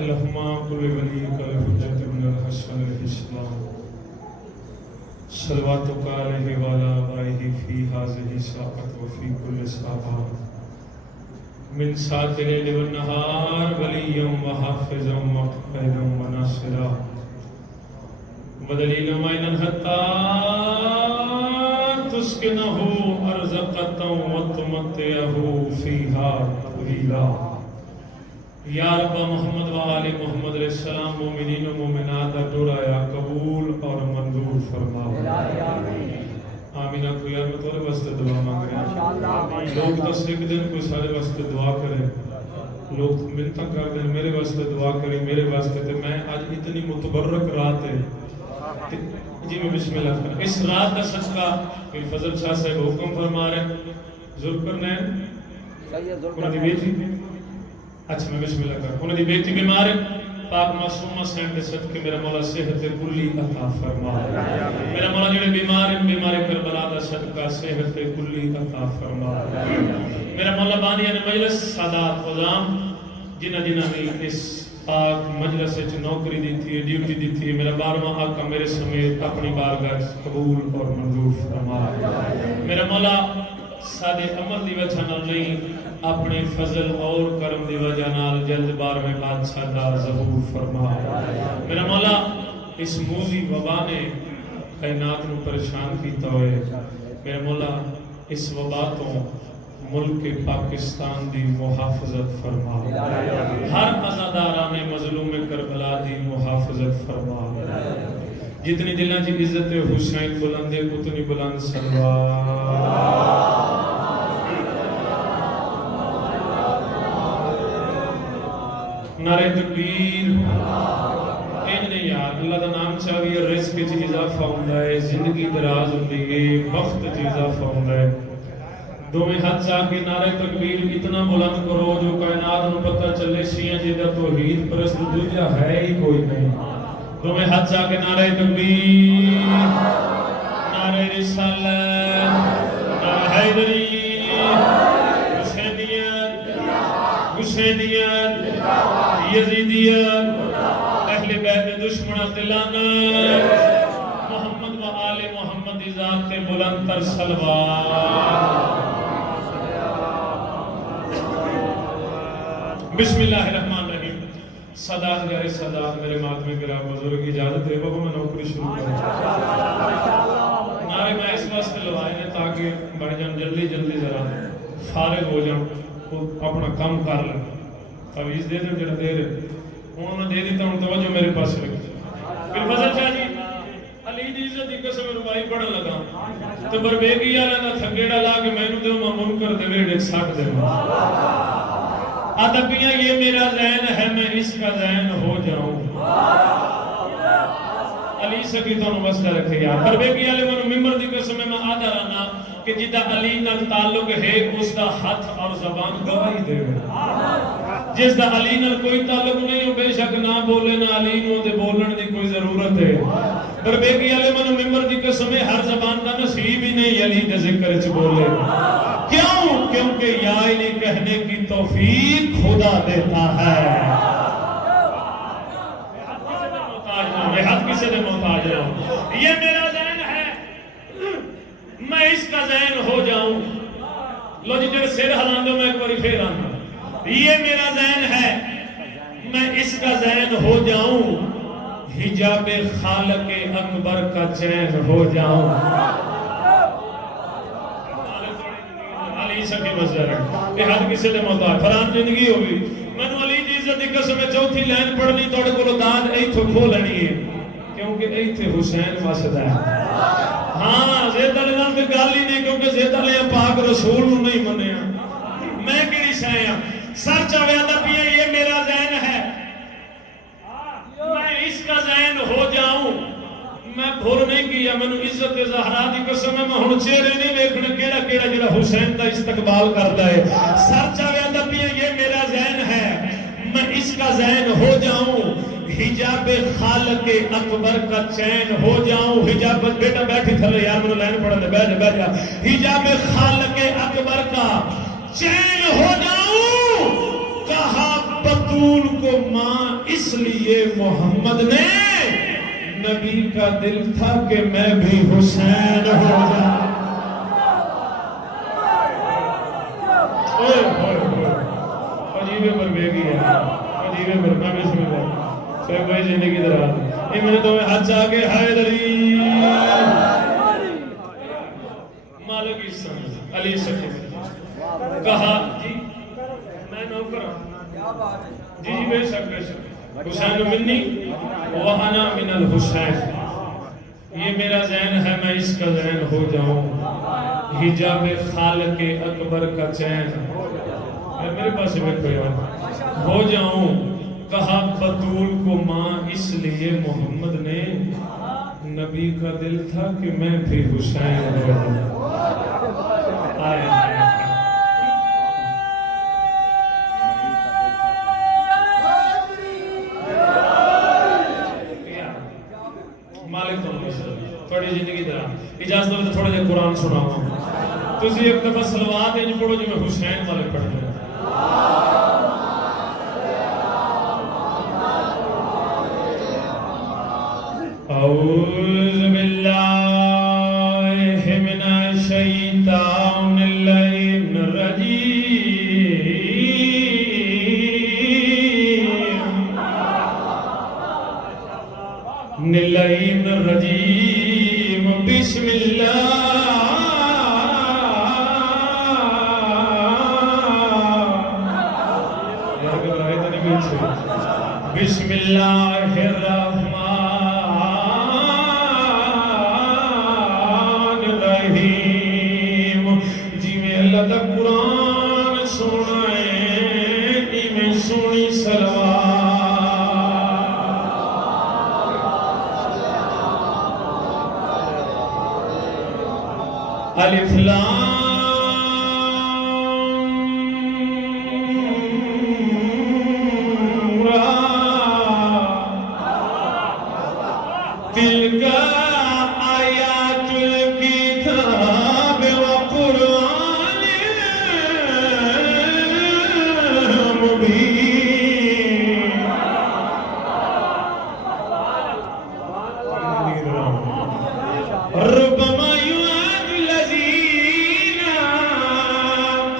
اللهم كل وليك الحجة من الحسن الإسلام صلواتك عليه وعلى آبائه في هذه الساعة وفي كل ساعة من ساعة الليل والنهار وليا وحافظا وقائدا وناصرا ودليلا معينا حتى تسكنه أرزقة وتمتعه فيها طويلا یا رب محمد و آل محمد علیہ السلام مومنین و مومنات دا ٹوڑا یا قبول اور منظور فرما آمین آپ کو یار میں تھوڑے واسطے دعا مانگ رہے ہیں لوگ تو ایک دن کو سارے واسطے دعا کریں لوگ منتہ کر دیں میرے واسطے دعا کریں میرے واسطے تے میں آج اتنی متبرک رات ہے جی میں بسم اللہ کریں اس رات کا صدقہ فضل شاہ صاحب حکم فرما رہے ہیں ذل کرنے انہوں نے بیٹی اچھا میں بسم اللہ کروں انہوں نے بیٹی بیمار ہے پاک معصومہ سینٹ دے صدقے میرا مولا صحت کلی عطا فرما میرا مولا جڑے بیمار ہیں بیمار کربلا دا صدقہ صحت کلی عطا فرما میرا مولا بانیان مجلس سادات قضام جنہ جنہ نے اس پاک مجلس سے نوکری دی تھی ڈیوٹی دی تھی میرا بارواں آقا میرے سمیت اپنی بارگاہ قبول اور منظور فرما میرا مولا سادے عمل دی وجہ نال نہیں اپنے فضل اور کرم دی وجہ نال جلد بار میں بادشاہ دا ظہور فرما میرا مولا اس موذی وبا نے کائنات نو پریشان کیتا ہوئے میرا مولا اس وبا تو ملک پاکستان دی محافظت فرما ہر عزاداران مظلوم کربلا دی محافظت فرما جتنی دلان جی عزت حسین بلند ہے اتنی بلند سلوات نعرہ تکبیر این نہیں یار اللہ دا نام چاہیے رزق کی اضافہ ہوندہ ہے زندگی دراز ہوندی ہے وقت کی اضافہ ہوندہ ہے دو میں ہاتھ جا کے نعرہ تکبیر اتنا بلند کرو جو کائنات نو پتہ چلے شیعہ جیدہ توحید پرست دوجہ ہے ہی کوئی نہیں دو میں ہاتھ جا کے نعرہ تکبیر نعرہ رسالت نعرہ حیدری حسینیت یزیدیت اہل بیت دشمنات لعنت محمد و آل محمد ذات بلند تر صلوات بسم اللہ الرحمن الرحیم صدات غیر صدات میرے ماتمے گرام بزرگ اجازت ہے وہ میں نوکری شروع کروں نعرے میں اس واسطے لوائے ہیں تاکہ بڑھ جان جلدی جلدی ذرا فارغ ہو جاؤں اپنا کام کر لیں تعویذ دے دے جڑا دے رہے انہوں نے دے دیتا ہوں توجہ میرے پاس رکھ پھر فضل شاہ جی علی دی عزت دی قسم ربائی پڑھن لگا تو بربیگی والا دا تھنگیڑا لا کے میں نو دے میں منکر دے ویڑے ساٹھ دے آتا پیاں یہ میرا ذہن ہے میں اس کا ذہن ہو جاؤں علی سکی تو مسئلہ رکھے یار بربیگی والے میں ممبر دی قسم میں آدھا رہنا کہ جدہ علی نال تعلق ہے اس دا ہاتھ اور زبان گواہی دے جس دا علی نال کوئی تعلق نہیں ہو بے شک نہ بولے نہ علی نو دے بولن دی کوئی ضرورت ہے بربیگی والے منو ممبر دی قسم ہر زبان دا نصیب ہی نہیں علی دے ذکر چ بولے کیوں کیونکہ یا علی کہنے کی توفیق خدا دیتا ہے میں حد کسی دے محتاج نہ یہ میرا ذہن ہے میں اس کا ذہن ہو جاؤں لو جی جڑے سر ہلان دو میں ایک باری پھر آنا یہ میرا ذہن ہے میں اس کا ذہن ہو جاؤں حجاب خالق اکبر کا چین ہو جاؤں علی سکی مزر یہ ہر کسی دے محتاج فران زندگی ہوگی میں نے علی دی عزت دی قسم چوتھی لائن پڑھنی توڑے کو داد ایتھو کھولنی ہے کیونکہ ایتھے حسین واسد ہے ہاں زید علی نال تے گل ہی نہیں کیونکہ زید علی پاک رسول نو نہیں منیا میں کیڑی شے ہاں سر چاویا دا پیا یہ میرا ذہن ہے میں اس کا ذہن ہو جاؤں میں بھول نہیں کیا میں نے عزت زہرا دی قسم ہے میں ہن چہرے نہیں دیکھنے کیڑا کیڑا جڑا حسین دا استقبال کردا ہے سر چاویا دا پیا یہ میرا ذہن ہے میں اس کا ذہن ہو جاؤں حجاب خالق اکبر کا چین ہو جاؤں حجاب بیٹا بیٹھی تھلے یار میں لائن پڑھنے بیٹھ جا حجاب خالق اکبر کا چین ہو جاؤں کہا بطول کو ماں اس لیے محمد نے، نبی کا دل تھا کہ میں بھی حسین ہو جاؤں. عجیبے پر بیگی ہے، عجیبے پر میں بھی سمجھ گیا شیخ بھائی زندگی دراز. یہ میں نے تمہیں ہاتھ چاہ کے حیدری مالک سمجھ علی سکے کہا جی میں نوکر ہوں. جی جی بے شک بے شک. حسین منی وانا من الحسین، یہ میرا ذہن ہے میں اس کا ذہن ہو جاؤں. حجاب خالق اکبر کا چین میرے پاس ہو جاؤں. کہا بطول کو ماں اس لیے محمد نے، نبی کا دل تھا کہ میں بھی حسین ہو جاؤں. مالک تھوڑی زندگی طرح اجازت دو تو تھوڑا جا قرآن سناؤں. تسی ایک دفعہ صلوات انج پڑھو جو میں حسین والے پڑھتے ہیں. اعوذ باللہ من الشیطان اللعین الرجیم اللعین الرجیم. بسم اللہ بسم اللہ الرحمن الرحیم. جی میں اللہ دا قرآن سونا ہے میں سونی سلوات. الف لام تلك آيات الكتاب وقرآن مبين. ربما يوعد الذين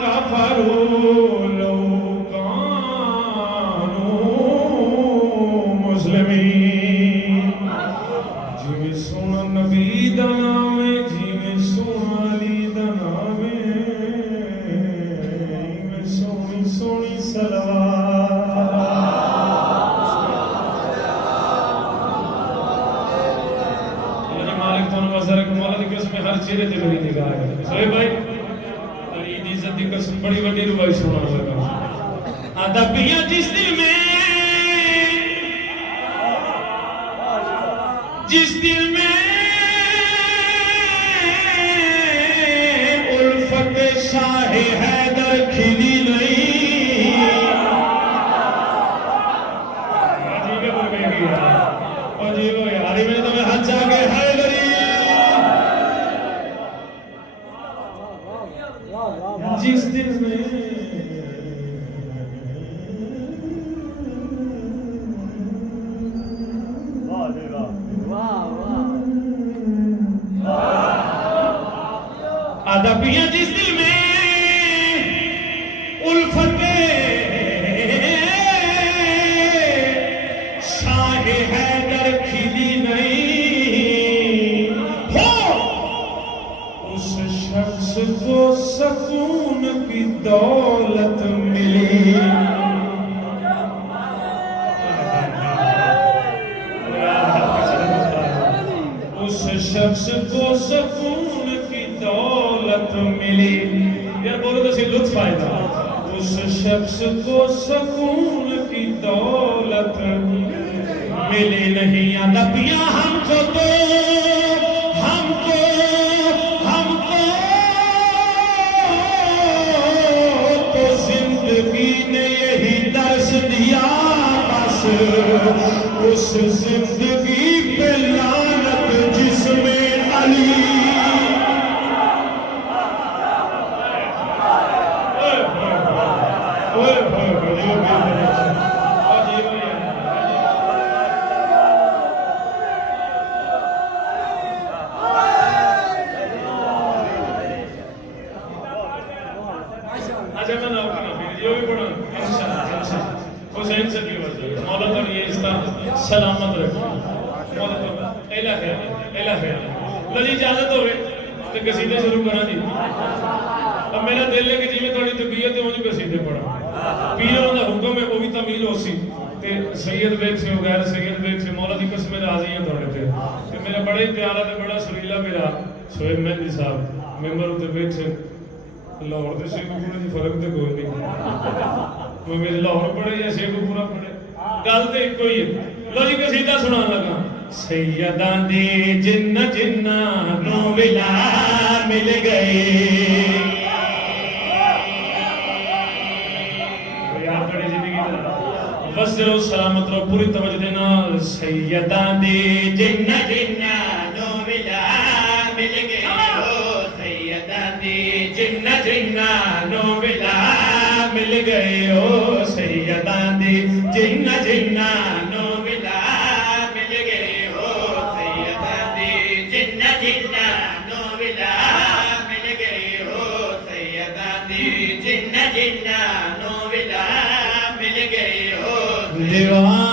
كفروا لو كانوا مسلمين. جی سونا نبی دا نام ہے، جی سونا علی دا نام ہے، میں سونی سونی صلوات. اللہ مالک تو نوازر کو مولا دی قسم ہر چہرے تے میری نگاہ ہے. صحیح بھائی علی دی عزت دی قسم بڑی بڑی روائی سنا لگا. ادبیاں جس دل میں، جس دل میں الفت شاہ حیدر کھلی نہیں. عجیب ہو گئی یار، عجیب ہو یار. میں نے تمہیں ہاتھ چاہ کے حیدری جس دل میں ادبیاں جس دل میں الفت شاہ حیدر کھلی نہیں ہو، اس شخص کو سکون کی دولت ملی. اس شخص کو سکون کی دولت ملی. یار بولو تو سی لطف آئے گا. اس شخص کو سکون کی دولت ملی نہیں. ادبیاں ہم کو تو زندگی نے یہی درس دیا. بس اس زندگی پہ لعنت جس میں علی. علی سے کی وجہ مولا تو یہ اس طرح سلامت رکھے مولا تو الہ لجی اجازت ہوئے تو قصیدے شروع کرنا جی اب میرا دل ہے کہ جی میں تھوڑی طبیعت ہے مجھے قصیدے پڑھا پیر ہونا حکم ہے وہ بھی تعمیل ہو سی کہ سید بیگ سے ہو غیر سید بیگ سے مولا دی قسم راضی ہیں تھوڑے تھے کہ میرا بڑا ہی پیارا تے بڑا سریلا میرا شعیب مہندی صاحب ممبر ہوتے بیگ سے لاہور دے شیخ پورے دی فرق تے کوئی نہیں وہ میرے لاہور پڑھے یا شیخ پورا پڑھے گل تے ایک ہی ہے لو جی قصیدہ سنان لگا سیداں دے جنہ جنہ نو ملا مل گئے وزر و سلامت رو پوری توجہ دینا سیداں دے جنہ جنہ نو ملا مل گئے ہو سیداں دے جنہ جنہ نو ملا مل گئے ہو سیداں دے جنہ جنہ نو ملا مل گئے ہو سیداں دے جنہ جنہ نو ملا مل گئے ہو سیداں دے جنہ جنہ نو ملا مل گئے ہو دیوانہ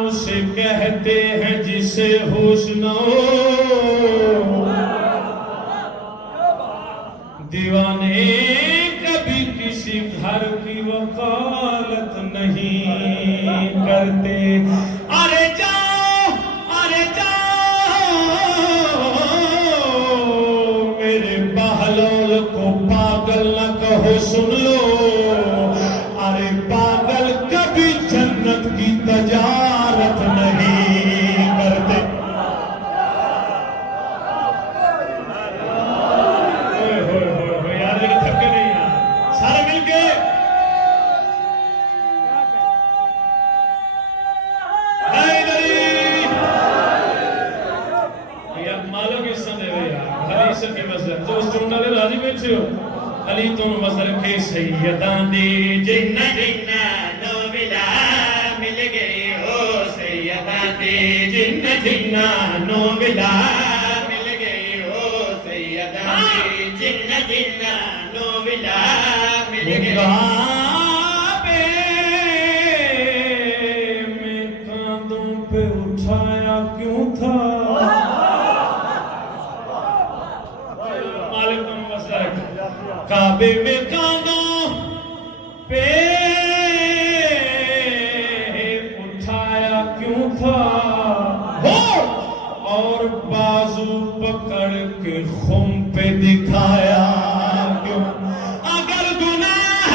اسے کہتے ہیں جسے ہوش نہ ہو دیوانے کبھی کسی گھر کی وکالت نہیں کرتے ارے جاؤ میرے بہلول کو پاگل نہ کہو سن لو ارے پاگل کبھی جنت کی تجارت نہیں کرتے یار میرے تھکے نہیں یار سارے مل کے یار مالو کی سن دے یار حدیث کی مسئلہ تو اس چونڈا لے راضی بیٹھے ہو علی تم مصر کے سیداں دے جنہ جنہ نو ملا مل گئے ہو سیداں دے جنہ جنہ نو ملا مل گئے ہو سیداں دے جنہ جنہ نو ملا مل گئے مقابے میں کاندوں پہ اٹھایا کیوں تھا مالک تم مصر کعبے میں کاندوں پہ اٹھایا کیوں تھا اور بازو پکڑ کے خم پہ دکھایا کیوں اگر گناہ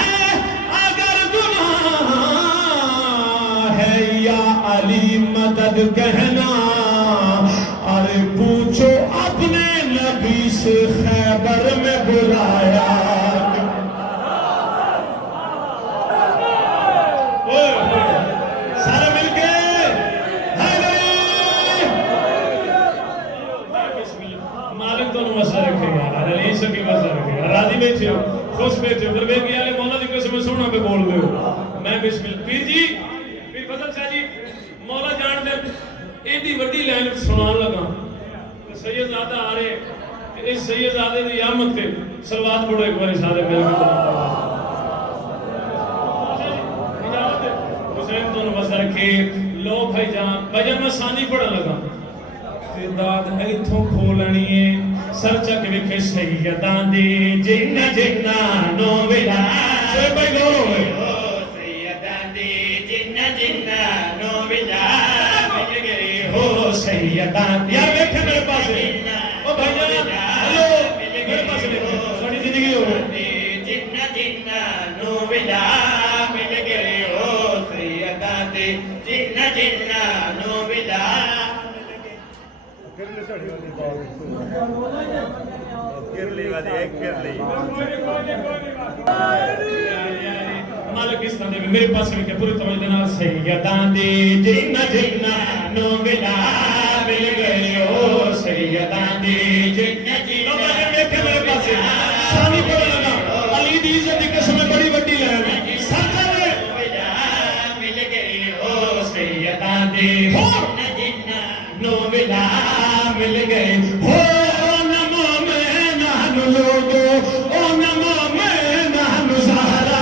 ہے یا علی مدد کہنا ارے پوچھو اپنے نبی سے خیبر میں بلایا سارے مل کے مالک دونوں مسئلہ رکھے گا علی سے کی مسئلہ رکھے گا راضی بیٹھے ہو خوش بیٹھے ہو پھر گیا مولا دی قسم سونا پہ بول دے ہو میں بسم اللہ پیر جی پیر فضل شاہ جی مولا جان دے ایڈی وڈی لائن سنان لگا سید زادہ آ رہے اس سید زادے دی آمد تے صلوات پڑھو ایک باری سارے مل کے حسین دونوں مسئلہ رکھے لو بھائی جان بھائی میں ثانی پڑھن لگا داد ایتھوں کھولنی ہے سر چک وکھے سیداں دے جنہ جنہ نو ملا شعیب بھائی غور ہوئے سیداں دے جنہ جنہ نو ملا مل گئے ہو سیداں دے یار بیٹھے میرے پاس او بھائی جان ہلو میرے پاس بیٹھے ساری زندگی ہو جنہ جنہ نو ملا مل گئے ہو سیداں دے جنہ جنہ نو ملا مالک اس طرح میرے پاس بھی کہ پوری توجہ دینا سیداں دے جنہ جنہ نو ملا مل گئے ہو سیداں دے جنہ جنہ میرے پاس ثانی پڑھنے لگا علی دی عزت کی قسم بڑی وڈی لائن سچا مل گئے ہو سیداں دے جنہ جنہ نو ملا مل گئے ہو نمو میں نحن لوگو او نمو میں نحن زہرا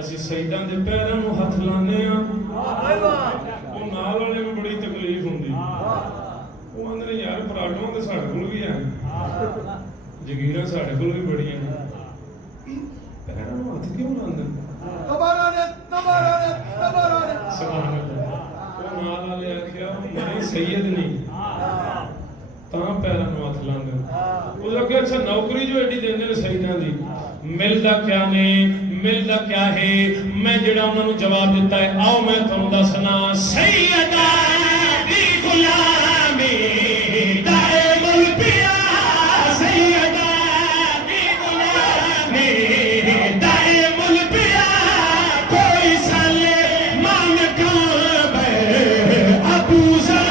ਅਸੀਂ ਸ਼ਹੀਦਾਂ ਦੇ ਪੈਰਾਂ ਨੂੰ ਹੱਥ ਲਾਉਂਦੇ ਆ ਉਹ ਨਾਲ ਵਾਲੇ ਨੂੰ ਬੜੀ ਤਕਲੀਫ ਹੁੰਦੀ ਉਹ ਆਂਦੇ ਨੇ ਯਾਰ ਪਰਾਠੋਂ ਤੇ ਸਾਡੇ ਕੋਲ ਵੀ ਆ ਜਗੀਰਾਂ ਸਾਡੇ ਕੋਲ ਵੀ ਬੜੀਆਂ ਨੇ ਪੈਰਾਂ ਨੂੰ ਹੱਥ ਕਿਉਂ ਲਾਉਂਦੇ ਦੁਬਾਰਾ ਨੇ ਸੁਭਾਨ ਅੱਲਾਹ ਉਹ ਨਾਲ ਵਾਲੇ ਆਖਿਆ ਮੈਂ ਸੈਯਦ ਨਹੀਂ ਤਾਂ ਪੈਰਾਂ ਨੂੰ ਹੱਥ ਲਾਉਂਦੇ ਉਹ ਲੱਗੇ ਅੱਛਾ ਨੌਕਰੀ ਜੋ ਐਡੀ ਦਿੰਦੇ ਨੇ ਸ਼ਹੀਦਾਂ ਦੀ ਮਿਲਦਾ ਕਿਆ ਨੇ ਮਿਲਦਾ ਕਿਆ ਹੈ ਮੈਂ ਜਿਹੜਾ ਉਹਨਾਂ ਨੂੰ ਜਵਾਬ ਦਿੱਤਾ ਹੈ ਆਓ ਮੈਂ ਤੁਹਾਨੂੰ ਦੱਸਣਾ ਸੈਯਦਾ ਦੀ ਗੁਲਾਮੀ ਦਾਇਮੁਲ ਪਿਆ ਸੈਯਦਾ ਦੀ ਗੁਲਾਮੀ ਦਾਇਮੁਲ ਪਿਆ ਕੋਈ ਸਲਮਾਨ ਕਾਬੇ ਅਬੂ ਜ਼ਰ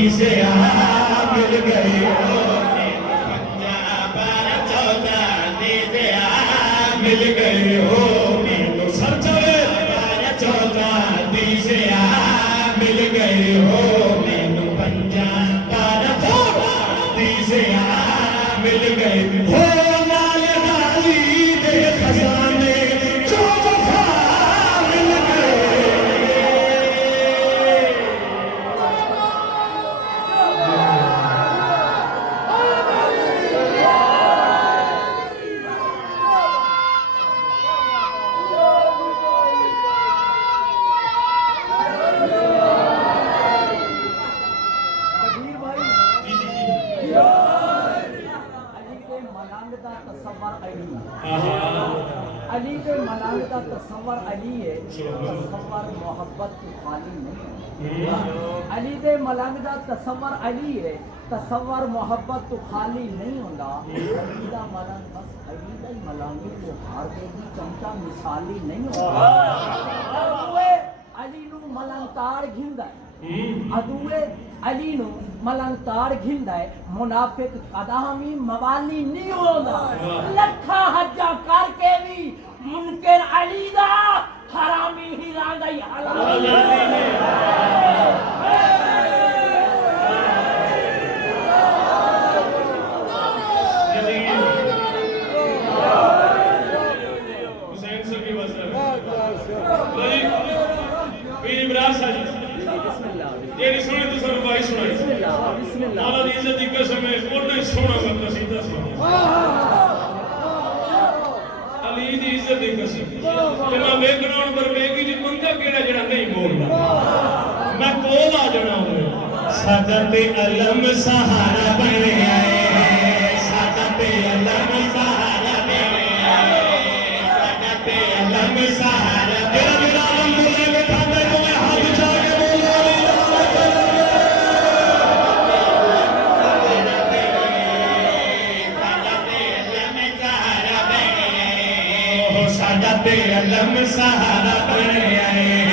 دیسیا مل گئے ہو پنجاب چودہ دیسیا مل گئے ہو مینو سر چلے چودہ دیسیا مل گئے ہو مینو پنجاب دیسیا مل گئے ہو لال غازی دے خزانے جو وفا مل گئے علی دے ملنگ دا تصور علی ہے تصور محبت تو خالی نہیں علی دے ملنگ دا تصور علی ہے تصور محبت تو خالی نہیں ہوندا علی دا ملنگ بس علی دا ملنگی کو ہار دے دی چمچا مثالی نہیں ہوندا علی نو ملنگ تار گھندا ہے ادوے علی نو ملنگ تار گھندا ہے منافق قدامی موالی نہیں ہوندا لکھا حجا کر کے بھی منکر علی دا حرامی ہی راندا ہی حلال حسین صاحب کی بات ہے میری براس ہے یہ نہیں سنی تو سر بھائی سنائی مولا دی عزت کی قسم ہے اوڈا سونا کا قصیدہ سی علی دی عزت کی قسم کہ میں ویکھنا ہوں پر ویکھی جی بندہ کیڑا جڑا نہیں بولدا میں کول آ جانا ہوں سادہ تے علم سہارا بنے آئے سادہ تے علم سہارا بنے آئے سادہ تے علم سہارا بنے علم بولے بیٹھا میں تمہیں ہاتھ چاہ کے بولا سادہ تے علم سہارا بنے آئے سادہ تے علم سہارا بنے آئے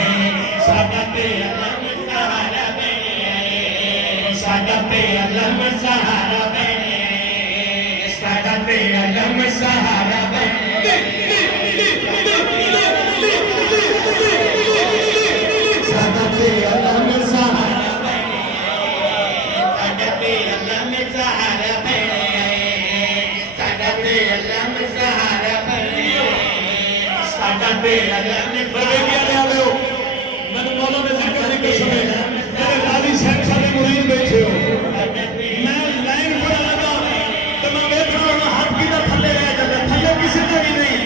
سادہ تے علم سہارا بنے آئے سادہ تے علم سہارا بنے سادہ تے علم سہارا بنے سادہ تے علم سہارا بنے سادہ تے علم سہارا بنے سادہ تے علم بڑے پیارے آلے ہو میں نے مولا نے ذکر نہیں کر سنے میرے غازی صاحب سارے مرید بیٹھے ہو میں لائن پڑا لگا تو میں بیٹھا ہوں ہاتھ کی طرح تھلے رہ جاتا تھلے کسی سے بھی نہیں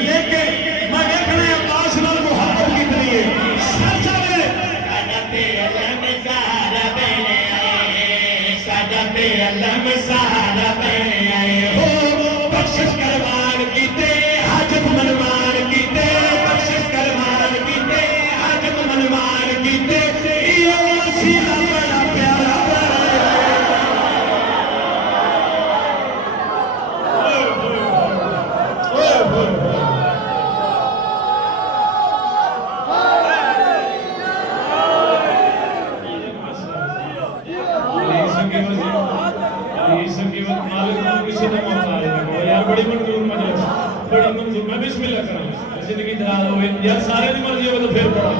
لیکن میں دیکھنا ہے عباس نال محبت کتنی ہے سر چاہے سادہ تے علم سہارا بنے آئے سادہ تے علم سہارا بنے آئے ہو بخشش کروان کیتے حاجت منوان کیتے بخشش کروان کیتے حاجت منوان کیتے یہ وسیلہ بڑا پیارا بڑی منظور مجلس بڑی منظور میں بسم اللہ کروں زندگی دراز ہوئے یار سارے دی مرضی ہو تو پھر پڑھا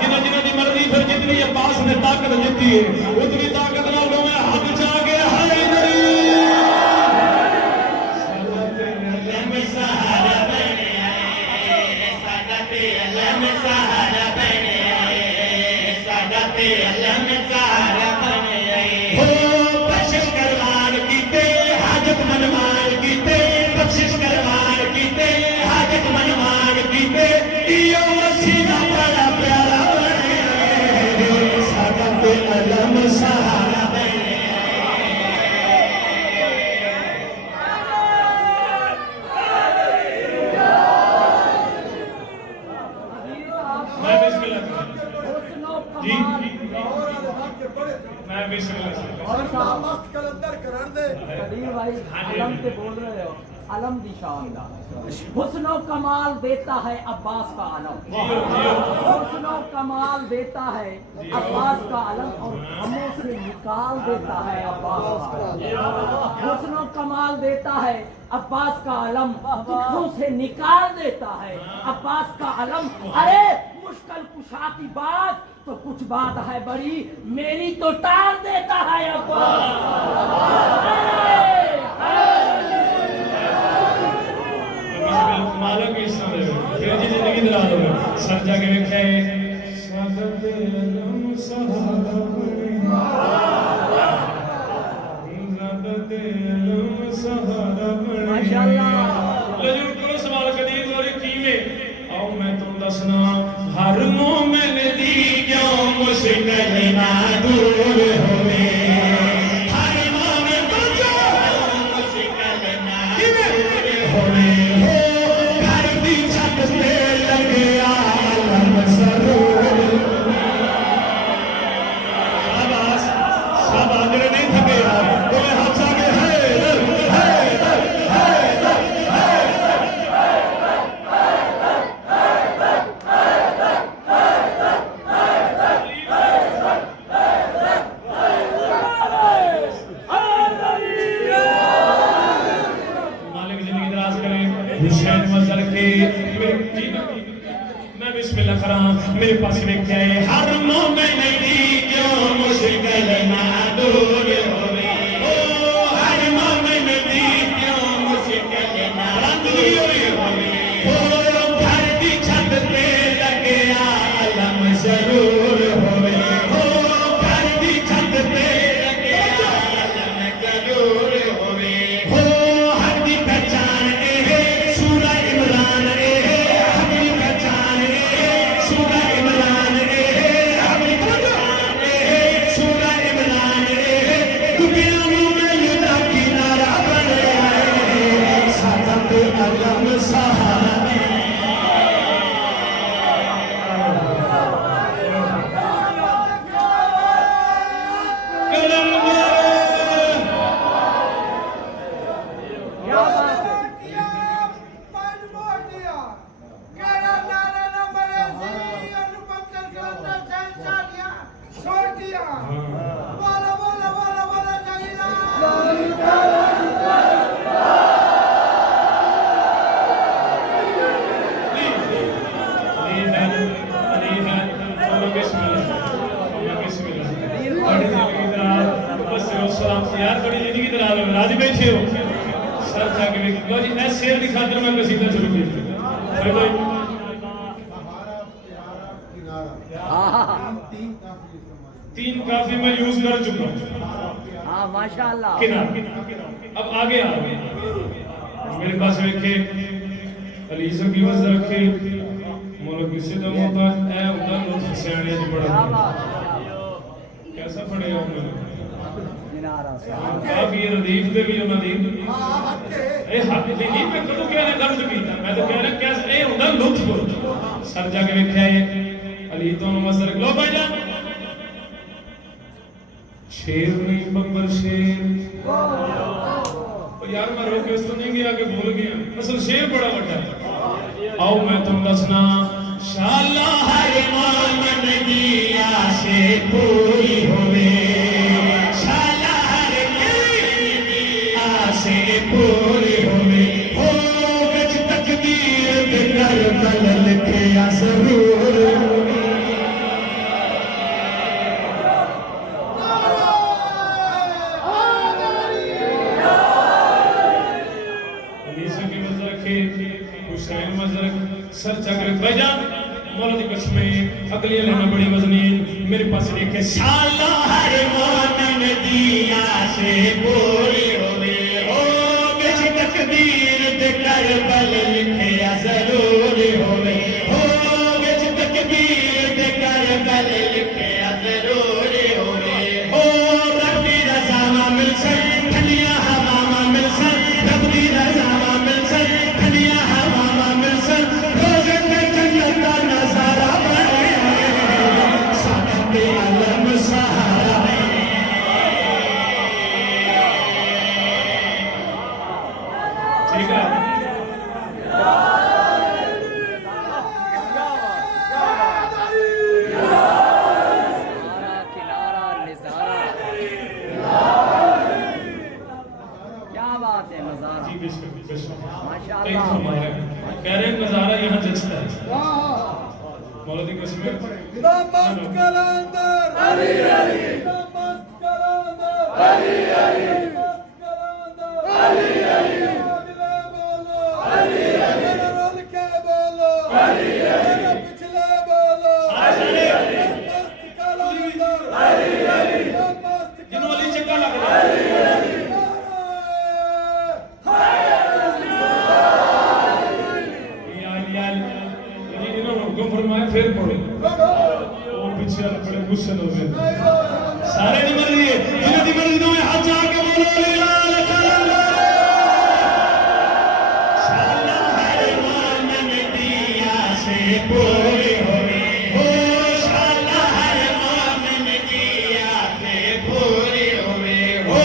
جنہ جنہ دی مرضی پھر جتنی عباس نے طاقت جتی ہے اتنی طاقت نہ لو میں ہاتھ چاہ کے ہائے دری سہارا بنے آئے سادہ تے علم سہارا بنے آئے سادہ تے علم سہارا بنے آئے ہو بخشش کروان کیتے حاجت منوان کیتے بخشش کروان کیتے حاجت منوان کیتے یہ وسیلہ بڑا پیارا بنے آئے سادہ تے علم سہارا بنے میں بسم اللہ کروں جی میں بسم اللہ کروں قدیر بھائی علم تے بول رہے ہو علم دی شان دا حسن و کمال دیتا ہے عباس کا علم حسن و کمال دیتا ہے عباس کا علم اور غموں سے نکال دیتا ہے عباس کا علم حسن و کمال دیتا ہے عباس کا علم دکھوں سے نکال دیتا ہے عباس کا علم ارے مشکل کشا کی بات تو کچھ بات ہے بڑی میری تو ٹال دیتا ہے مالک اس طرح پھر جی زندگی دلا دو سر جا کے ویکھیا ہے سادت علم سہارا سادت علم سہارا ماشاءاللہ لجو کرو سوال قدیر اور کیویں آؤ میں تم دسنا ہر مومن دی کیوں مشکل نہ دور ہوے ہر مومن کو جو مشکل نہ دور ہوے گھر دی چھت تے لگیا علم ضرور شاباش شاباش اگر نہیں تھکے بولے ہاتھ آگے حسین مزر کے میں بسم اللہ کراں میرے پاس ویکھیا ہے ہر مومن دی کیوں مشکل نہ دور ہوے او ہر مومن دی کیوں مشکل نہ دور ہوے او گھر دی چھت تے لگیا علم ضرور ہوے او گھر دی چھت تے لگیا علم ضرور ہوے او ہر دی پہچان یار بڑی زندگی دلا رہے راج بیٹھے ہو سر جا کے لو جی ایس شیر کی خاطر میں قصیدہ شروع کیا تین کافی میں یوز کر چکا ہوں ہاں ماشاءاللہ اب آگے میرے پاس ویکھے علی سب کی وزر رکھے مولا کسی دم ہوتا ہے اے ہوتا لطف سیانے جی بڑا کیسا پڑے گا انہوں کافی ردیف دے بھی انہوں نے اے حق نہیں میں کدو کہہ رہا درد کیتا میں تو کہہ رہا کیسا اے ہوتا لطف سر جا کے ویکھیا ہے علی تو وزر لو بھائی جان شیر نہیں بمبر شیر یار میں روکے اس تو نہیں گیا کہ بھول گیا اصل شیر بڑا بڑا ہے آؤ میں تم دسنا شاءاللہ ہر مومن دی آسے پوری ہوئے شاءاللہ ہر مومن دی آسے پوری ہوئے ہو وچ تقدیر دے کربلا لکھیا ضرور سر چکر بھائی جان مولا دی قسمیں اگلی لینا بڑی وزنین میرے پاس دیکھے شاءاللہ ہر مومن دی آسے پوری ہوئے او وچ تقدیر دے کربلا لکھیا ضرور ہوئے او وچ تقدیر دے کربلا لکھیا ضرور ہوئے او رب دی رضا مل سن ٹھنڈیاں ہواواں مل سن رب دی رضا مل سن ٹھنڈیاں ہواواں مل سن ٹھیک ہے کنارہ نظارہ کیا بات ہے نظارہ جی بے شک بے شک ماشاء کئی اللہ فرما رہے ہیں کہہ رہے ہیں نظارہ یہاں جچتا ہے مولا دی قسم ہے نمست کلندر علی علی نمست کلندر علی علی نمست کلندر علی علی اگلے بولو علی علی رول کے بولو علی علی پچھلے بولو علی علی نمست کلندر علی علی نمست جنہوں علی چکا لگ رہا ہے فرمایا پھر پڑھو وہ پیچھے بڑے غصے ہو گئے سارے نہیں مر لیے جنہوں دی مرضیوں میں ہاتھ جا کے بولو لیلا لکھا شاءاللہ ہر مومن دیا سے پوری ہوئے ہو شاءاللہ ہر مومن دیا سے پوری ہوئے ہو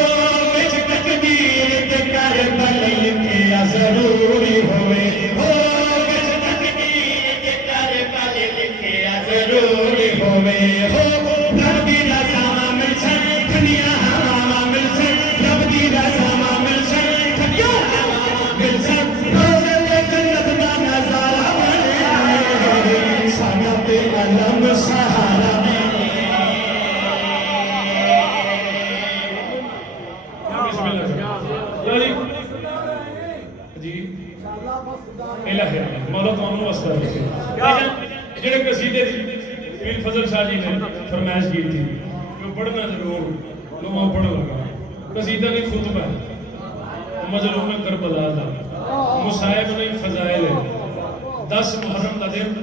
وچ تقدیر تے کربل لکھیا ضروری ہوئے ہو ضروری ہوئے ہو رب دی رضا مل سے دنیا ہوا مل سے رب دی رضا مل سے دنیا ہوا مل سے روزے جنت دا نظارہ بنے ساڈا تے علم سہارا بسم اللہ جی الہ مولا تانوں واسطہ جڑے قصیدے پیر فضل شاہ جی نے فرمائش کی تھی کہ پڑھنا ضرور لوگوں پڑھ لگا قصیدہ نہیں خطبہ مظلوم کربلا دا مصائب نہیں فضائل ہے 10 محرم دا دن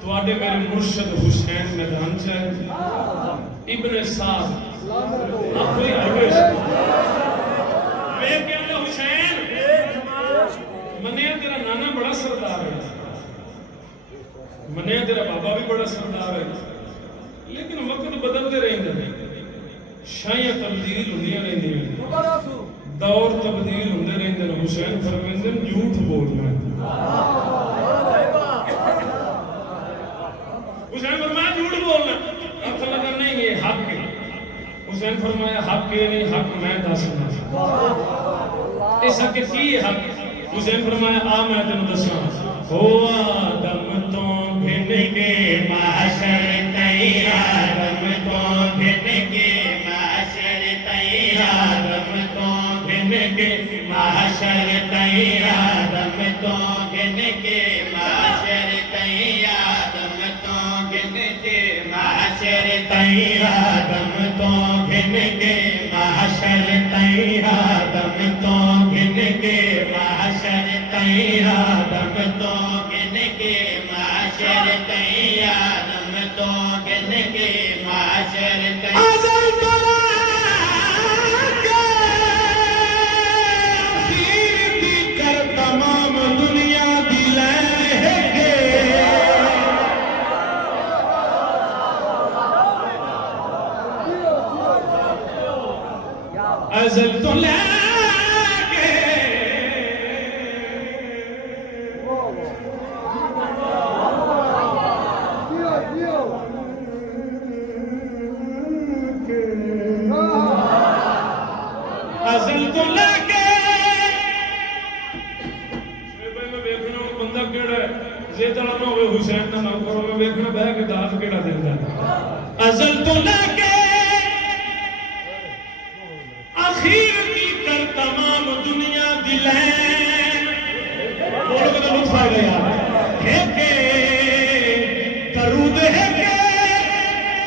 تواڈے میرے مرشد حسین میدان سے ابن سعد اپنی عربش میں کہنا حسین منیا تیرا نانا بڑا سردار ہے منیا تیرا بابا بھی بڑا سردار ہے لیکن وقت بدلتے رہتے ہیں شاہیاں تبدیل ہوندی رہندی ہیں دور تبدیل ہوندے رہندے ہیں حسین فرمیندے جھوٹ بولنا حسین فرمایا جھوٹ بولنا اب تو لگا نہیں یہ حق ہے حسین فرمایا حق ہے نہیں حق میں دسنا اس حق کی حق حسین فرمایا آ میں تینوں دساں ہو آدم تو بھن کے معاشر تئی آدم تو بھن کے معاشر تئی آدم تو بھن کے معاشر تئی آدم تو بھن کے معاشر تئی آدم تو بھن کے معاشر تئی آدم تو بھن کے معاشر تئی آدم تو بھن کے معاشر تئی آدم تو گن کے معاشر تئی آدم تو گن کے معاشر تئی ازل تلا کے اخیر کی کر تمام دنیا دی لین ہے گے ازل تلا ازل تو لے کے میں ویکھنا بندہ کیڑا ہے زید نہ ہوے حسین نہ کرو میں ویکھنا بہ کے داد کیڑا دیندا ازل تو لے کے اخیر کی کر تمام دنیا دلیں بولو کہ لطف آ گیا ہے کہ درود ہے کہ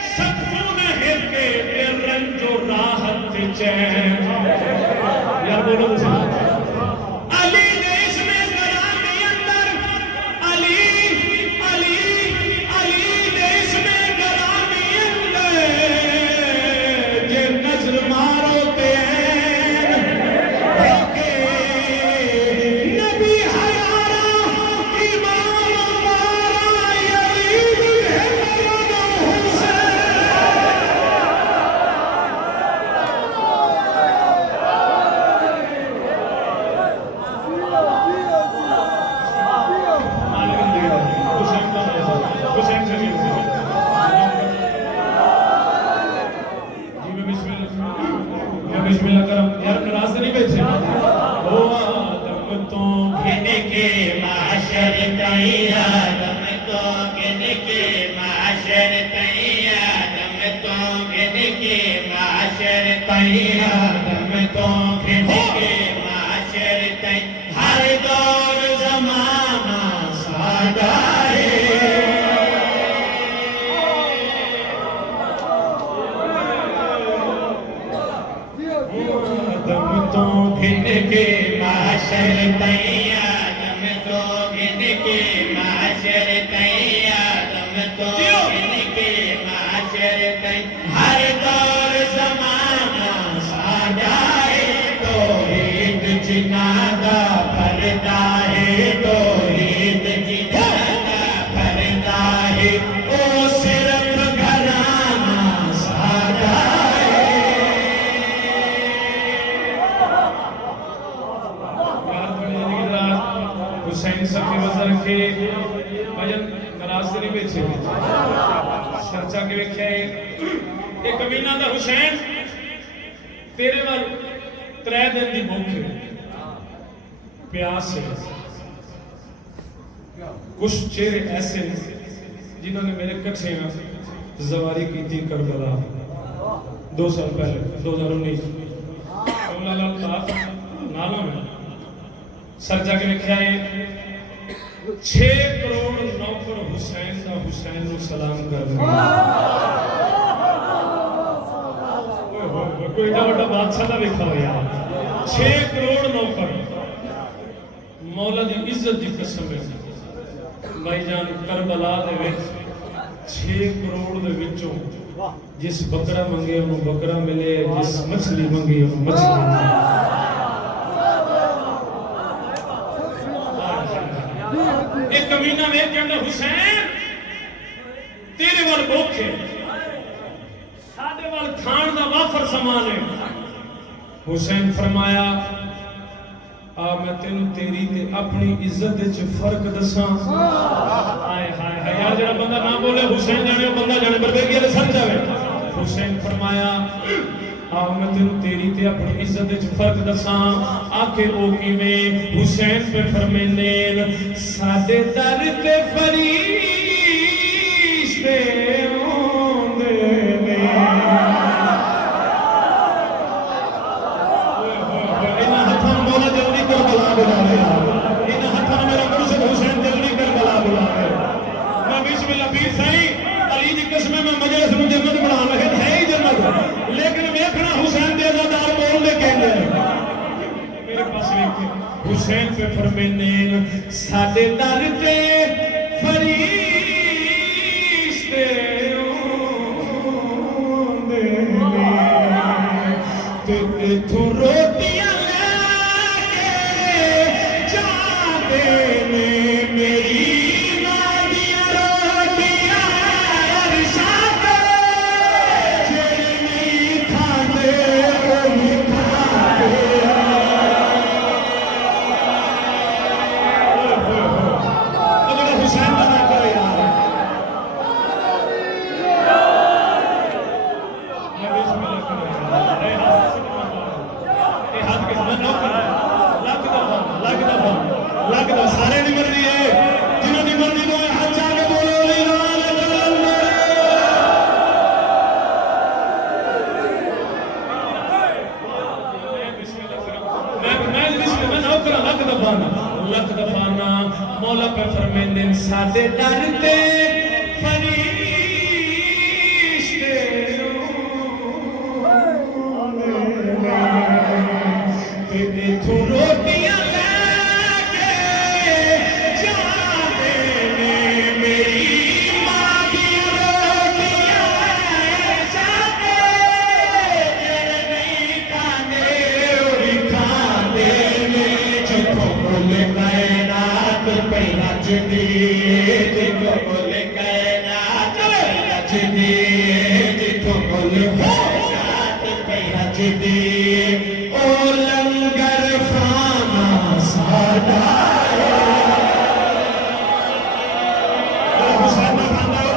سکون ہے کہ رنج و راحت چین یا بولو تو علی نے اس میں گرامی اندر علی علی علی نے اس میں گرامی اندر گن کے معاشر تئی آدم تو گن کے معاشر تئی آدم تو گن کے معاشر تئی آدم تو گن کے معاشر تئی ہر دور زمانہ ساڈا آدم تو گن کے معاشر تئی آدم تو گن کے معاشر تئی آدم تو گن کے معاشر تئی ہر دور زمانہ ساڈا ہے توحید جنہاں دا پردہ ہے توحید جنہاں دا پردہ ہے او صرف گھرانہ ساڈا حسین صاحب کے وزر کے بجن ناراض سے نہیں بیچے چرچا کے ویکھیا ہے ایک کمینہ دا حسین تیرے وال 3 دن دی بھوک پیاس ہے کچھ چہرے ایسے ہیں جنہوں نے میرے کٹھے ہیں زواری کی تھی کربلا 2 سال پہلے 2019 مولا اللہ نالوں میں سر جا کے لکھا ہے 6 کروڑ نوکر حسین دا حسین کو سلام کر دیں کوئی ایڈا بڑا بادشاہ دا لکھا ہو یار 6 کروڑ نوکر مولا دی عزت دی قسم ہے بھائی جان کربلا دے وچ 6 کروڑ دے وچوں جس بکرا منگے انہوں بکرا ملے جس مچھلی منگی انہوں مچھلی ملے ایک کمینہ میں کہنا حسین تیرے وال بھوک ہے ساڈے وال کھان دا وافر سامان ہے حسین فرمایا میں تینوں تیری تے اپنی عزت وچ فرق دساں ہائے ہائے ہائے یار جڑا بندہ نہ بولے حسین جانے بندہ جانے پر بے گیا سر جاوے حسین فرمایا میں تینوں تیری تے اپنی عزت وچ فرق دساں آکھے او کیویں حسین پہ فرمیندے ساڈے در تے فرشتے اوندے نے انہاں ہتھاں مولا جلدی کر بلا بلاوے انہاں ہتھاں میرا مرشد حسین جلدی کر بلا بلاوے میں بسم اللہ پیر سائیں علی دی قسم میں مجلس نوں جنت بنا لگے ہے ہی جنت لیکن ویکھنا حسین دے ازادار بول دے کہندے میرے پاس ویکھ حسین پہ فرمیندے ساڈے در تے فرشتے اوندے نے تے ایتھوں روٹیاں لے کے جاندے نے میری ماں دیاں روٹیاں ارشاد جڑی نہیں کھاندے او نہیں کھاندے حسین کا نہ کرے یار لگتا سارے نہیں مرضی ہے جنہوں نے مرضی کو ہاتھ جا کے بولو لکھ دفانا مولا پہ فرمیندے ساڈے در تے فرشتے اوندے نے تے ایتھوں روٹیاں لے کے جاندے نے میری ماں دی روٹیاں جاندے جڑے نہیں کھاندے او بھی کھاندے نے جتھوں بولے کائنات پہ رچدی جتھوں بولے کائنات پہ رچدی جتھوں بولے کائنات پہ رچدی او لنگر خانہ ساڈا حسین کا خاندان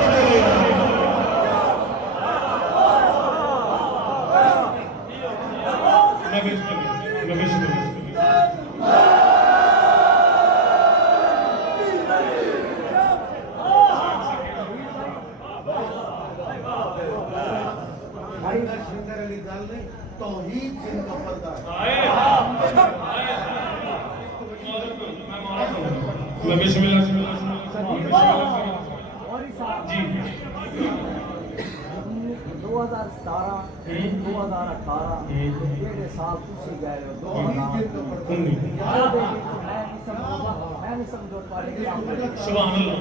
میں بسم اللہ موری صاحب جی 2017 2018 ਜਿਹੜੇ ਸਾਲ ਤੁਸੀਂ ਗਏ ਹੋ 2019 19 ਮੈਂ ਨਹੀਂ ਸਮਝੋ ਤੁਹਾਡੇ ਕੰਮ سبحان اللہ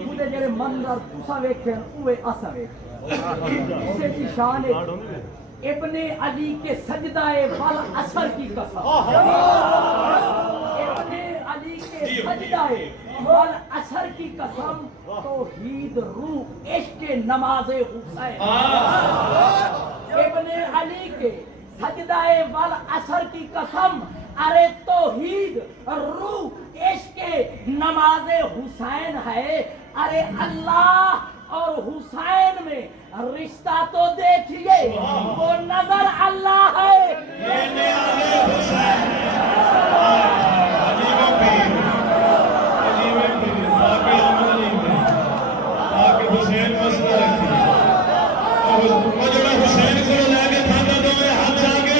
ਉਹਦੇ ਜਿਹੜੇ ਮੰਦਰ ਤੁਸੀਂ ਵੇਖੇ ਉਹ ਅਸਾਂ ਵੇਖੇ اسے کی شان ہے ابن علی کے سجدہ وال اثر کی قسم ابن علی کے سجدہ وال اثر کی قسم توحید روح عشق نماز حسین ابن علی کے سجدہ وال اثر کی قسم ارے توحید روح عشق نماز حسین ہے ارے اللہ اور حسین میں رشتہ تو دیکھیے وہ نظر اللہ ہے حسین مسئلہ رکھیں حسین کو لے کے تھانا دو میں ہاتھ آگے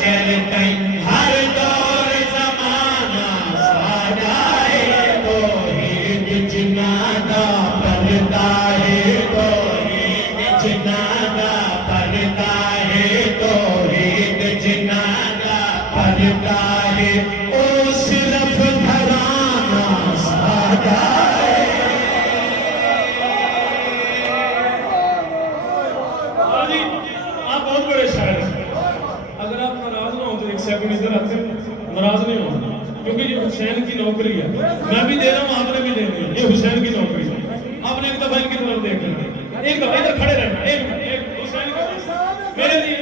ہر دور زمانہ ساڈا ہے توحید جنادا پڑھتا ہے توحید جنادا پڑھتا ہے توحید جنادا پڑھتا ہے او صرف گھرانہ ساڈا جی آپ بہت بڑے شاعر ہیں اگر آپ ناراض نہ ہو تو ایک سیکنڈ ادھر آتے ہیں ناراض نہیں ہو کیونکہ یہ حسین کی نوکری ہے میں بھی دے رہا ہوں آپ نے بھی لینی ہے یہ حسین کی نوکری ہے آپ نے ایک دفعہ ان کی طرف دیکھ لینا ایک دفعہ ادھر کھڑے رہنا ایک حسین کی میرے لیے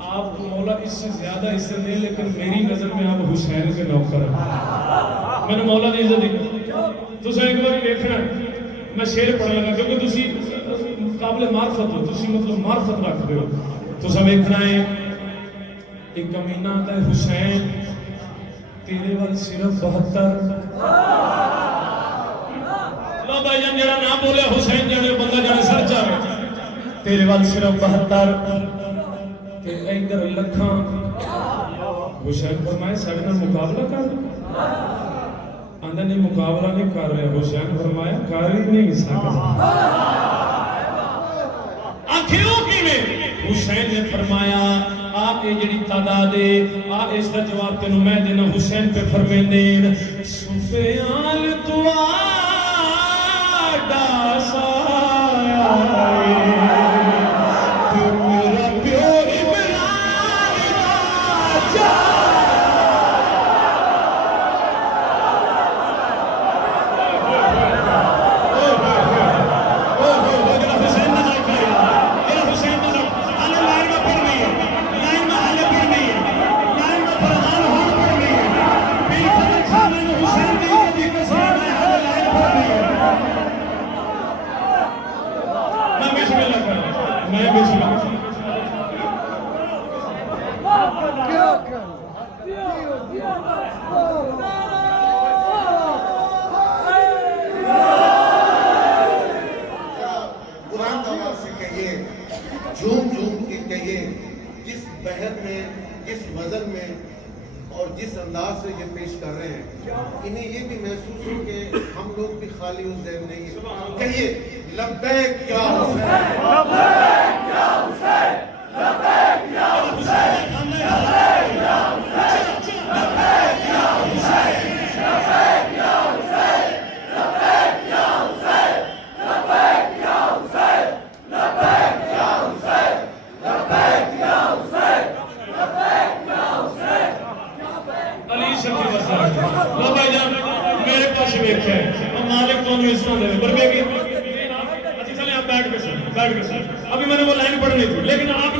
آپ مولا اس سے زیادہ عزت دیں لیکن میری نظر میں آپ حسین کے نوکر ہیں میں نے مولا دی عزت دی تو ایک بار دیکھنا میں شعر پڑھنے لگا کیونکہ تسی قابل معرفت ہو تسی مطلب معرفت رکھتے ہو تو سب دیکھنا ہے ایک کمینہ آتا ہے حسین تیرے وال صرف 72 لو بھائی جان جڑا نہ بولے حسین جانے بندہ جانے سر چاہے تیرے وال صرف 72 کہ ادھر لکھاں حسین فرمائے ساڈے نال مقابلہ کر آندہ نہیں مقابلہ نہیں کر رہے حسین فرمایا کر ہی نہیں سکتا آخیوں کی میں حسین نے فرمایا آپ یہ جڑی تعداد ہے آپ اس کا جواب تینوں میں دینا حسین پہ فرمیندین سفیان تو آڈا سایا میرا پیو عمران راجہ جھوم جھوم کے کہیے جس بہر میں جس وزن میں اور جس انداز سے یہ پیش کر رہے ہیں انہیں یہ بھی محسوس ہو کہ ہم لوگ بھی خالی اس ذہن نہیں ہیں کہیے لبیک یا حسین لبیک یا حسین لبیک یا حسین لبیک یا حسین لبیک یا حسین لبیک یا حسین لبیک یا حسین لبیک یا حسین لبیک یا حسین لبیک یا حسین لبیک یا حسین علی شفیع بسار لو بھائی جان میرے پاس بیٹھے ہیں مالک تو نہیں اس طرح دے بربے کی اچھا چلیں آپ بیٹھ کے سر ابھی میں نے وہ لائن پڑھنی تھی لیکن آپ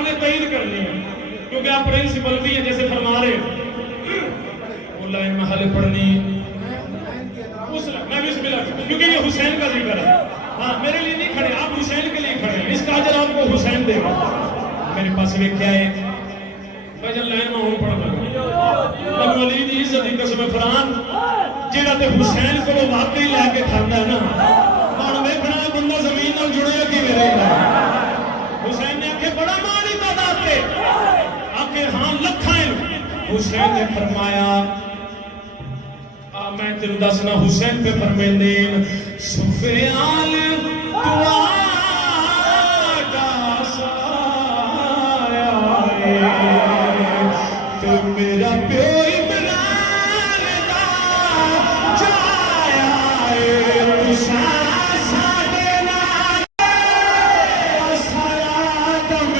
نے تائید کرنی ہے کیونکہ آپ پرنسپل بھی ہیں جیسے فرما رہے ہیں وہ لائن میں حالے پڑھنی اس لائن میں بھی اس ملا کیونکہ یہ حسین کا ذکر ہے ہاں میرے لیے نہیں کھڑے آپ حسین کے لیے کھڑے ہیں اس کا اجر آپ کو حسین دے گا میرے پاس یہ کیا ہے میں جب لائن میں ہوں پڑھ لگا میں علی دی عزت دی قسم فران جہاں تے حسین کو واقعی لے کے کھانا ہے نا ہوں ویکھنا بندہ زمین نال جڑیا کی میرے حسین نے آکھے بڑا مالی تعداد تے آکھے ہاں لکھاں حسین نے فرمایا میں تیرے دسنا حسین پہ فرمیندے سفیان دعا کا سایہ تو میرا پیو عمران دا جایا تو ساڈے نال سارا دم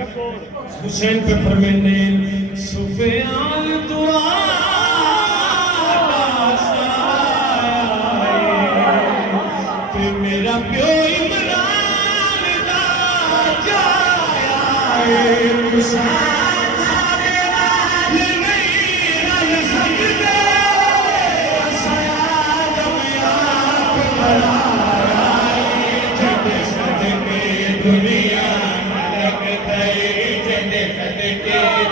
آپ حسین پہ فرمیندے سفیان دعا کا سایہ تے میرا پیو عمران دا جایا سارے نال نہیں رل سکدے سایہ دم آپ بڑھایا جد صدقے دنیا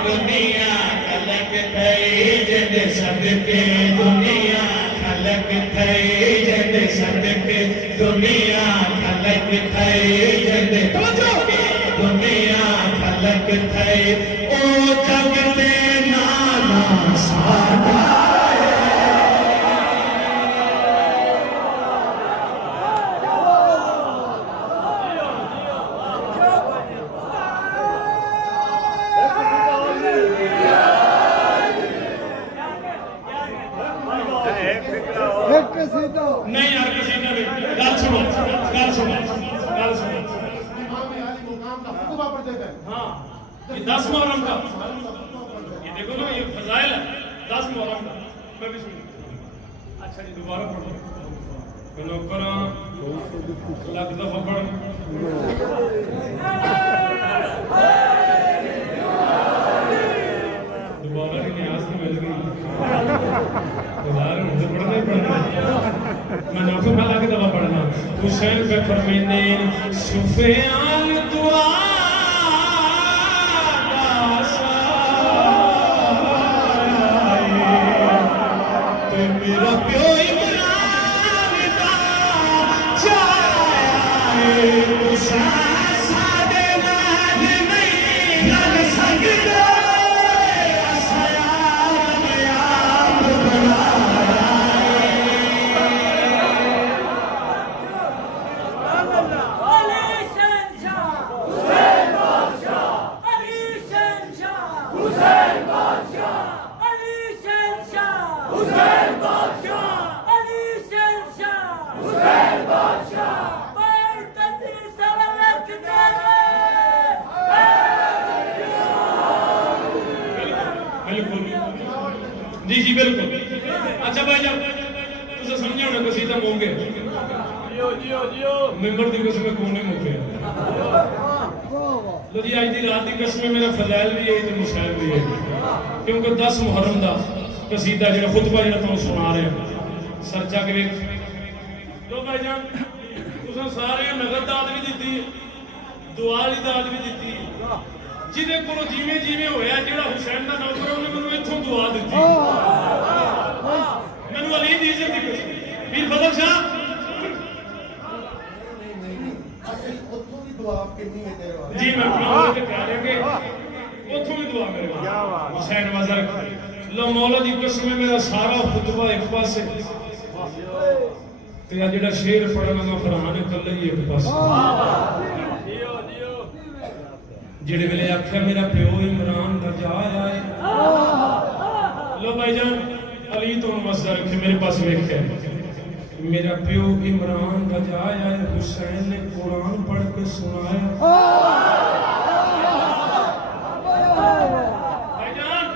دنیا خلق تھئی جد صدقے دنیا خلق تھئی جد صدقے دنیا خلق تھئی جد صدقے دنیا خلق تھئی او جگ تے نانا ساڈا نہیں یار کسی نے گل سنو گل سنو گل سنو ہاں یہ 10 محرم کا یہ دیکھو نا یہ فضائل ہے 10 محرم کا میں بھی سنوں اچھا جی دوبارہ پڑھو میں نوکراں لاکھ دفعہ پڑھ دوبارہ کی نیاز تو مل گئی مجھے پڑھنا ہی پڑھنا میں نوکر میں لا کے دفعہ پڑھنا حسین پہ فرمیندے سفیان دعا کا سایہ تے میرا پیو عمران دا جایا ساڈے نال جی جی بالکل اچھا بھائی جان تسا سمجھا ہونا قصیدہ مونگے ممبر دی قسمیں کونے موکے لو جی آج دی رات دی قسمیں میرا فضائل بھی ہے تے مسائل بھی ہے کیونکہ 10 محرم دا قصیدہ جڑا خطبہ جڑا تانوں سنا رہے ہیں سرچا کے ویکھ لو بھائی جان تسا سارے نقد داد بھی دتی دعا دی داد بھی دتی جہدے کولوں جیویں جیویں ہویا جڑا حسین دا نوکر انہیں مینوں ایتھوں دعا دتی مینوں علی دی عزت دی قسم پیر فضل شاہ جی میں اپنے کہہ رہا کہ اتوں بھی دعا میرے حسین وزر لو مولا دی قسم میرا سارا خطبہ ایک پاسے تیرا جڑا شعر پڑھنا گا فرحان کلہ ہی ایک پاسے جڑے ویلے آکھیا میرا پیو عمران دا جا آئے لو بھائی جان علی تو مسئلہ رکھے میرے پاس ویکھے میرا پیو عمران کا جایا حسین نے قرآن پڑھ کے سنایا بھائی جان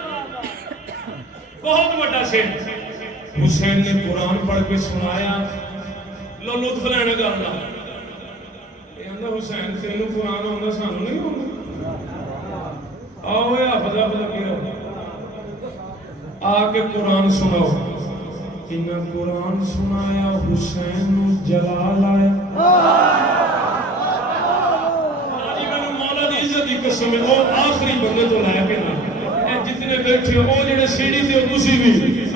بہت بڑا شعر حسین نے قرآن پڑھ کے سنایا لو لطف لینا گانا حسین تینوں قرآن آتا سانو نہیں آتا آؤ یا خدا خدا کیا آ کے قرآن سناؤ انہیں قرآن سنایا حسین جلال آیا آجی میں نے مولا دی عزت دی قسم ہے وہ آخری بندے تو لائے کے نا جتنے بیٹھے وہ جڑے سیڑھی تے دوسری بھی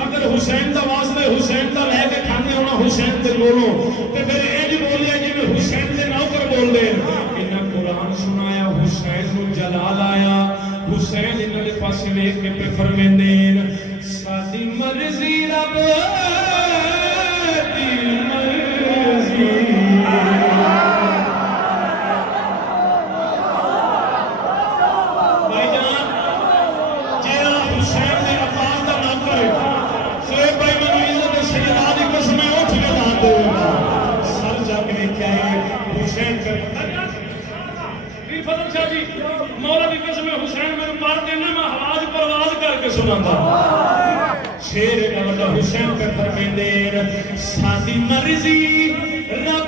اگر حسین دا واسطے حسین دا لے کے کھانے ہونا حسین تے بولو تے پھر انج بولیا جی میں حسین دے نوکر بول دے انہیں قرآن سنایا حسین نو جلال آیا حسین انہوں نے پاسے لے کے پہ فرمیندین سادی مرضی رب دی مرضی بھائی جان جیرا حسین نے عباس دا نوکر ہے سویب بھائی میں عزت سیدہ دی قسمیں اٹھ کے دان دو سر جا کے کیا ہے حسین کا فضل شاہ جی مولا دی قسم حسین میں مار دینا میں حواج پرواز کر کے سناتا شیر کا بڑا حسین پہ فرمیندین سادی مرضی رب